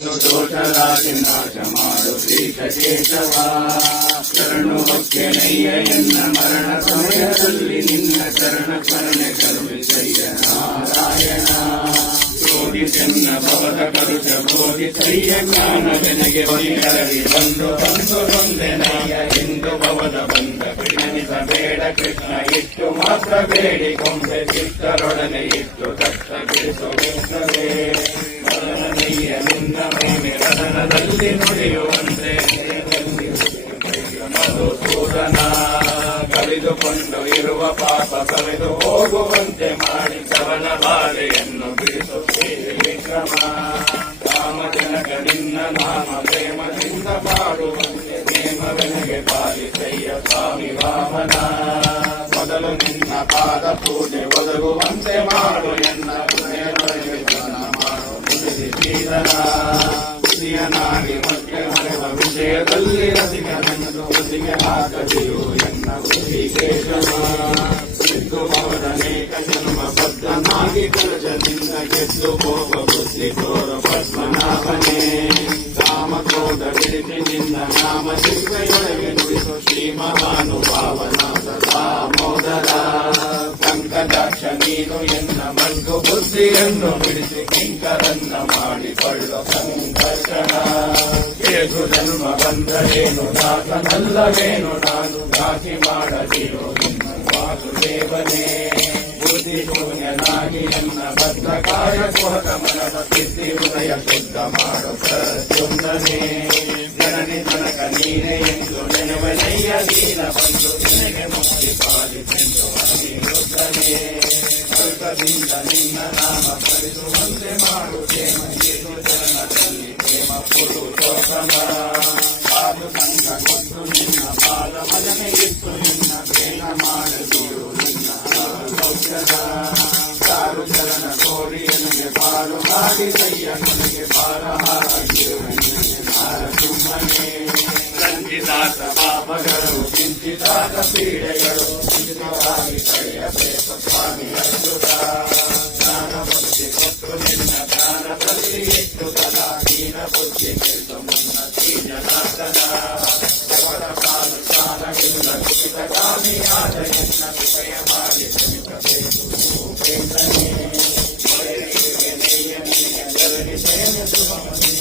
ದೋಷರಾಜ ನಾಶ ಮಾಡು ಶ್ರೀಶ ಕೇಶವ ಶರಣು ಹೊಕ್ಕೆನಯ್ಯ ಎನ್ನ ಮರಣ ಸಮಯದಲ್ಲಿ ನಿನ್ನ ಚರಣ ಸ್ಮರಣೆ ಕರುಣಿಸಯ್ಯ ನಾರಾಯಣ ಶೋಧಿಸೆನ್ನ ಭವದ ಕರುಷ ಬೋಧಿಸಯ್ಯ ಜ್ಞಾನ ಜನಗೆ ಹೊಲಿಕರವಿ ಬಂದು ಬಂದು ಬಂದೆನಯ್ಯ ಎಂದು ಭವದ ಬಂದ ಬಿಡಿಸಬೇಡ ಕೃಷ್ಣ ಇಟ್ಟು ಮಾತ್ರ ಬೇಡಿಕೊಂಡೆ ಚಿತ್ತರೊಡನೆ ಇಟ್ಟು ತಕ್ಷ ಬಿಡಿಸುತ್ತವೆ ನಿನ್ನ ಮಹಿಮೆ ಕದನದಲ್ಲಿ ನುಡಿಯುವಂತೆ ಮಧುಸೂದನ ಕಳೆದುಕೊಂಡು ಇರುವ ಪಾಪ ಕಳೆದು ಹೋಗುವಂತೆ ಮಾಡಿ ಕವನ ಬಾಧೆಯನ್ನು ಬಿಡಿಸುತ್ತೇವೆ ವಿಕ್ರಮ ರಾಮಜನಕ ನಿನ್ನ ನಾಮ ಪ್ರೇಮದಿಂದ ಪಾಡುವಂತೆ ನೇಮವೆನಗೆ ಪಾಲಿಸಯ್ಯ ಸ್ವಾಮಿ ವಾಮನ ಮೊದಲು ನಿನ್ನ ಪಾದ ಪೂಜೆ ಒದಗುವಂತೆ ಮಾಡು ಎನ್ನ ಹೃದಯದೊಳಗೆ ಕುಸಿಯನಾಗಿ ಮತ್ತೆ ಮರೆವ ವಿಷಯದಲ್ಲಿ ರಸಿಕನೆಂದು ಕುಸಿಗೆ ಹಾಕದಿರು ಎನ್ನ ಕುಸಿಕೇಶವ ಸಿದ್ದು ಭವದನೇಕ ಜನ್ಮ ಬದ್ಧನಾಗಿ ಕಲಶದಿಂದ ಗೆದ್ದು ಹೋಗ ಬುದ್ಧಿ ತೋರ ಪದ್ಮನಾಭನೇ ಕಾಮಕ್ರೋಧ ಬಿಡಿಸಿ ನಿನ್ನ ನಾಮ ಶಿಲ್ಪೆಯೊಳಗೆ ನುಡಿಸು ಶ್ರೀ ಮಹಾನುಭಾವನ ದಾಮೋದರ ಸಂಕಟಾಕ್ಷ ನೀನು ಎನ್ನ ಮಲ್ಗು ಬುದ್ಧಿಯನ್ನು ಬಿಡಿಸಿ ಕಿಂಕರನ್ನ ಮಾಡಿಕೊಳ್ಳು ಸಂಕರ್ಷಣ ಏಸು ಜನ್ಮ ಬಂದರೇನು ದಾಸನಲ್ಲವೇನು ನಾನು ದಾಸಿ ಮಾಡದಿರು ನಿನ್ನ ವಾಸುದೇವನೇ ಬುದ್ಧಿ ಶೂನ್ಯನಾಗಿ ಎನ್ನ ಬದ್ಧ ಕಾಯ ಕುಹಕ ಮನದ ಸಿದ್ಧಿ ಹೃದಯ ಶುದ್ಧ ಮಾಡು ಪ್ರದ್ಯುಮ್ನನೇ ಜನನಿ ತನಕ ನೀನೆ ಎಂದು ನೆನವನಯ್ಯ ನೀನ ಬಂದು ನಿನಗೆ ಮುಕ್ತಿ ಪಾಲಿಸೆಂದು ಅನಿರುದ್ಧನೇ ಸ್ವಲ್ಪದಿಂದ ನಿನ್ನ ನಾಮ ಸ್ಮರಿಸುವಂತೆ ಮಾಡು ಪ್ರೇಮ ಏಸು ಚರಣದಲ್ಲಿ ಪ್ರೇಮ ಪುರುಷೋತ್ತಮ ಸಾಧು ಸಂಘ ಕೊಟ್ಟು ನಿನ್ನ ಪಾದ ಭಜನೆ ಇಟ್ಟು ನಿನ್ನ ಪ್ರೇಮ ಮಾಡದಿರು ನಿನ್ನ ಔಷಧ ಸಾರು ಚರಣ ಕೋರಿ ನನಗೆ ಪಾಲು ಮಾಡಿ ಸಯ್ಯ ನನಗೆ ಪಾಲ ಹಾಕಿರು ಸುಮ್ಮನೆ ರಂಜಿತಾದ ಪಾಪಗಳು ಚಿಂತಿತಾದ ಪೀಡೆಗಳು ಚಿಂತಿತವಾಗಿ ಕಳೆಯಬೇಕು ಸ್ವಾಮಿ ಅದ್ಭುತ ಜ್ಞಾನ ಬುದ್ಧಿ ಕೊಟ್ಟು ನಿನ್ನ ಜ್ಞಾನದಲ್ಲಿ ಇಟ್ಟು ಸದಾ ದೀನ ಬುದ್ಧಿ ಕೆಲಸ ಮುನ್ನ ತೀಜನಾಥನ ಅವರ ಪಾಲು ಸಾಲವಿಲ್ಲ ಕುಪಿತಗಾಮಿಯಾದ ಎನ್ನ ಕೃಪೆಯ ಮಾಡಿ ಶ್ರಮಿಸಬೇಕು ಭೂಪೇಂದ್ರನೇ ಜರಣಿ ಸೇನೆ ಶುಭಮತಿ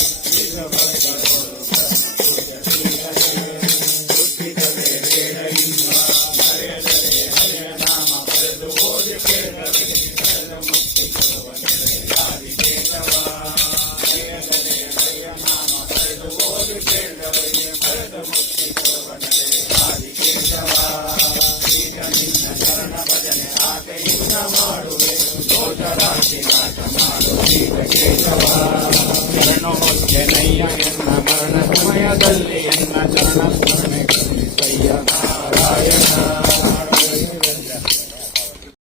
ಶರಣು ಹೊಕ್ಕೆನಯ್ಯ ಎನ್ನ ಮರಣ ಸಮಯದಲ್ಲಿ ಎನ್ನ ಚರಣ ಸ್ಮರಣೆ ಕರುಣಿಸಯ್ಯ ನಾರಾಯಣ.